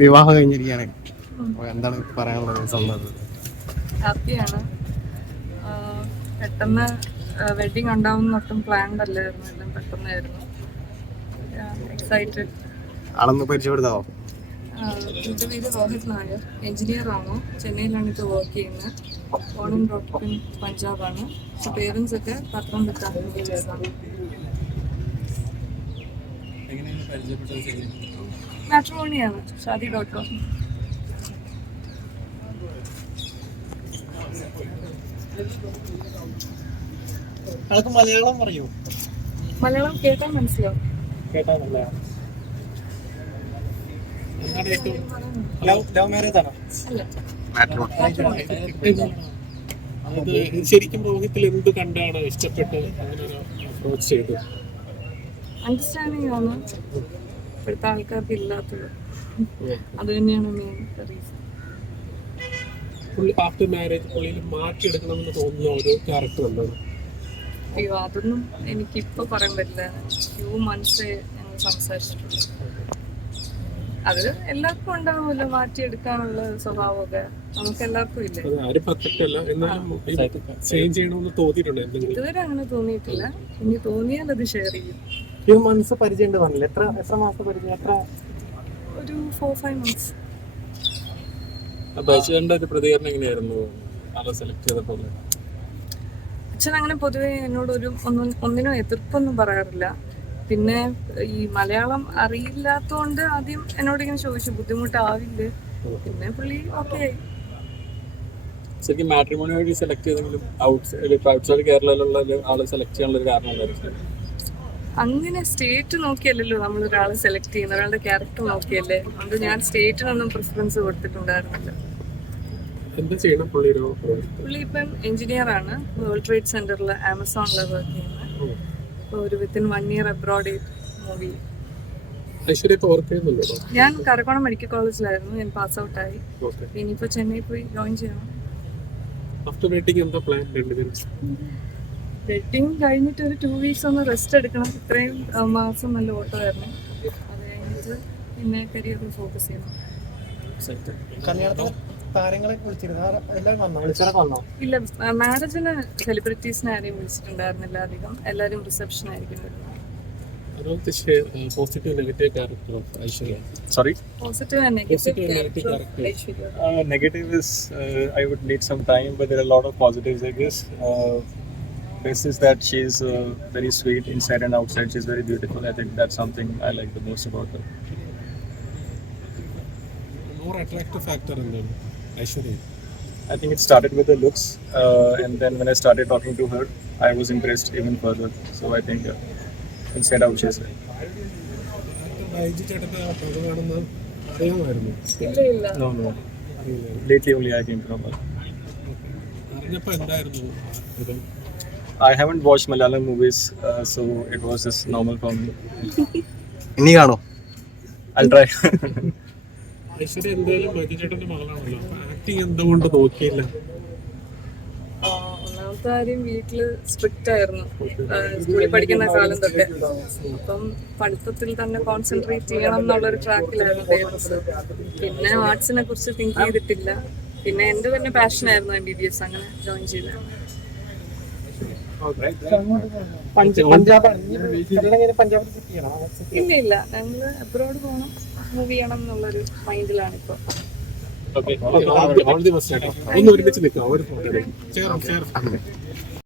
വിവാഹം കഴിഞ്ഞിരിക്കുകയാണ്. എന്താണ് പറയാനുള്ളത് ഹാപ്പി ഹാപ്പിയാണ്. പെട്ടെന്ന് വെഡിങ് ഉണ്ടാവും ഒട്ടും പ്ലാൻഡ് അല്ലായിരുന്നു. എല്ലാം പെട്ടെന്നായിരുന്നു. എക്സൈറ്റഡ് ആളൊന്ന് പരിചയപ്പെടുത്താവോ? എന്റെ പേര് രോഹിത് നായർ. എഞ്ചിനീയർ ആണ്. ചെന്നൈയിലാണ് ഇത് വർക്ക് ചെയ്യുന്നത്. ഓണം ഡോട്ട് പഞ്ചാബാണ് പേരൻസ് ഒക്കെ പത്തനംതിട്ട. ആണ് മാട്രിമോണിയാണ് ഷാദി ഡോട്ട് കോം. ആൾക്ക് മലയാളം പറയൂ? മലയാളം കേട്ടാൽ മനസ്സിലാവും. കേട്ടാ മലയാളം. ശരിക്കും രോഹിത്തിൽ എന്ത് കണ്ടാണ് ഇഷ്ടപ്പെട്ട് അങ്ങനെ ഒരു അപ്രോച്ച് ചെയ്തത് അണ്ടർസ്റ്റാൻഡിങ് ആണ്. ഇപ്പോഴത്തെ ആൾക്കാർക്ക് ഇല്ലാത്തത്. അത് തന്നെയാണ് മെയിൻ റീസൺ പുള്ളി ആഫ്റ്റർ മാരേജ് പുള്ളിയിൽ മാറ്റിയെടുക്കണമെന്ന് തോന്നുന്ന ഒരു ക്യാരക്ടർ എന്താണ് അയ്യോ അതൊന്നും എനിക്കിപ്പോ പറയാൻ പറ്റില്ല. ഫ്യൂ മന്ത്സ് ഞങ്ങൾ സംസാരിച്ചിട്ടുണ്ട്. അത് എല്ലാവർക്കും ഉണ്ടാവുമല്ലോ മാറ്റിയെടുക്കാനുള്ള സ്വഭാവമൊക്കെ. നമുക്ക് എല്ലാവർക്കും ഇല്ലേ? ഇതുവരെ അങ്ങനെ തോന്നിയിട്ടില്ല. ഇനി തോന്നിയാൽ അത് ഷെയർ ചെയ്യും. ഫ്യൂ മന്ത്സ് പരിചയം ഉണ്ട് പറഞ്ഞില്ല? എത്ര എത്ര മാസം പരിചയം? എത്ര? ഒരു ഫോർ ഫൈവ് മന്ത്സ് ബൈച്ചേന്റെ ഒരു പ്രതികരണം എങ്ങനെയായിരുന്നു? ആളെ സെലക്ട് ചെയ്തപ്പോൾ അച്ഛൻ അങ്ങനെ പൊതുവെ എന്നോട് ഒരു ഒന്നും ഒന്നിനും എതിർപ്പൊന്നും പറയാറില്ല. പിന്നെ ഈ മലയാളം അറിയില്ലാത്തതുകൊണ്ട് ആദ്യം എന്നോട് ഇങ്ങനെ ചോദിച്ചു ബുദ്ധിമുട്ടാവില്ലേ? പിന്നെ പുള്ളി ഓക്കെ ആയി. ശരിക്കും മാട്രിമോണി വഴി സെലക്ട് ചെയ്തെങ്കിലും ഔട്ട് ഔട്ട്സൈഡ് കേരളയിലുള്ള ആളെ സെലക്ട് ചെയ്യാനുള്ള ഒരു കാരണം എന്തായിരുന്നു അങ്ങനെ സ്റ്റേറ്റ് നോക്കിയല്ലല്ലോ നമ്മൾ ഒരാളെ സെലക്ട് ചെയ്യുന്നത് ഒരാളുടെ ക്യാരക്ടർ നോക്കിയല്ലേ? അതുകൊണ്ട് ഞാൻ സ്റ്റേറ്റിനൊന്നും പ്രിഫറൻസ് കൊടുത്തിട്ടുണ്ടായിരുന്നില്ല. പുള്ളി ഇപ്പം എഞ്ചിനീയർ ആണ്. വേൾഡ് ട്രേഡ് സെന്ററിൽ ആമസോണിൽ വർക്ക് ചെയ്യുന്നത് അപ്പോൾ ഒരു within one year abroad movie ഞാൻ കരക്കോണം മെഡിക്കൽ കോളേജിലായിരുന്നു ഞാൻ പാസ് ഔട്ട് ആയി. ഇനിയിപ്പോ ചെന്നൈ പോയി ജോയിൻ ചെയ്യണം. ആഫ്റ്റർ എന്താ പ്ലാൻ രണ്ടുപേരും? വെഡിങ് കഴിഞ്ഞിട്ട് ഒരു ടു വീക്സ് ഒന്ന് റെസ്റ്റ് എടുക്കണം. ഇത്രയും മാസം നല്ല ഓട്ടോ വരണം അത് കഴിഞ്ഞിട്ട് പിന്നെ കരിയറിൽ ഫോക്കസ് ചെയ്യണം. ഇല്ല മാരേജിന് സെലിബ്രിറ്റീസിനെ ആരെയും വിളിച്ചിട്ടുണ്ടായിരുന്നില്ല അധികം. എല്ലാവരും റിസപ്ഷൻ ആയിരിക്കും വരുന്നത്. Positive negative character of Aishwarya. Sorry positive and negative character I would is uh, time but lot of positives I a lot of positives, I guess. Uh, best is that she's uh, very sweet inside and outside. She's very beautiful. I think that's something I like the most about her. More attractive factor എന്താണ് Aishwarya I think it started with the looks, uh, and then when I started talking to her, I was impressed even further. So I think uh, inside out she's right. Baiju ചേട്ടൻ്റെ പദമാണെന്ന് അറിയാമായിരുന്നു ഇല്ല ഇല്ല No, no. Lately only I came to know her. അറിഞ്ഞപ്പോൾ എന്തായിരുന്നു ഇത് I haven't watch Malayalam movies, so it was just normal for for me. ഇനി കാണോ? I'll try. Aishwarya എന്തായാലും ബൈജു ചേട്ടന്റെ മകളാണല്ലോ. ആക്ടിങ് എന്തുകൊണ്ട് നോക്കിയില്ല? ആ, ഒന്നാമത്തെ കാര്യം വീട്ടിൽ സ്ട്രിക്റ്റ് ആയിരുന്നു. ആ, സ്കൂളിൽ പഠിക്കുന്ന കാലം തൊട്ട്. അപ്പം പഠിത്തത്തിൽ തന്നെ കോൺസെൻട്രേറ്റ് ചെയ്യണം എന്നുള്ളൊരു ട്രാക്കിലായിരുന്നു പേരൻസ് പിന്നെ ആർട്സിനെ കുറിച്ച് തിങ്ക് ചെയ്തിട്ടില്ല. പിന്നെ എന്റെ തന്നെ പാഷനായിരുന്നു എം ബി ബി എസ് അങ്ങനെ ജോയിൻ ചെയ്തത്. ഇല്ല ഇല്ല ഞങ്ങൾ അബ്രോഡ് പോകണം മൂവ് ചെയ്യണം എന്നുള്ളൊരു മൈൻഡിലാണ് ഇപ്പൊ ഓക്കെ ഓൾ ദി ബെസ്റ്റ് ചേട്ടാ ഒന്ന് ഒരുമിച്ച് നിൽക്കാം ഒരു ഫോട്ടോ ചേർന്ന് ചേർന്ന്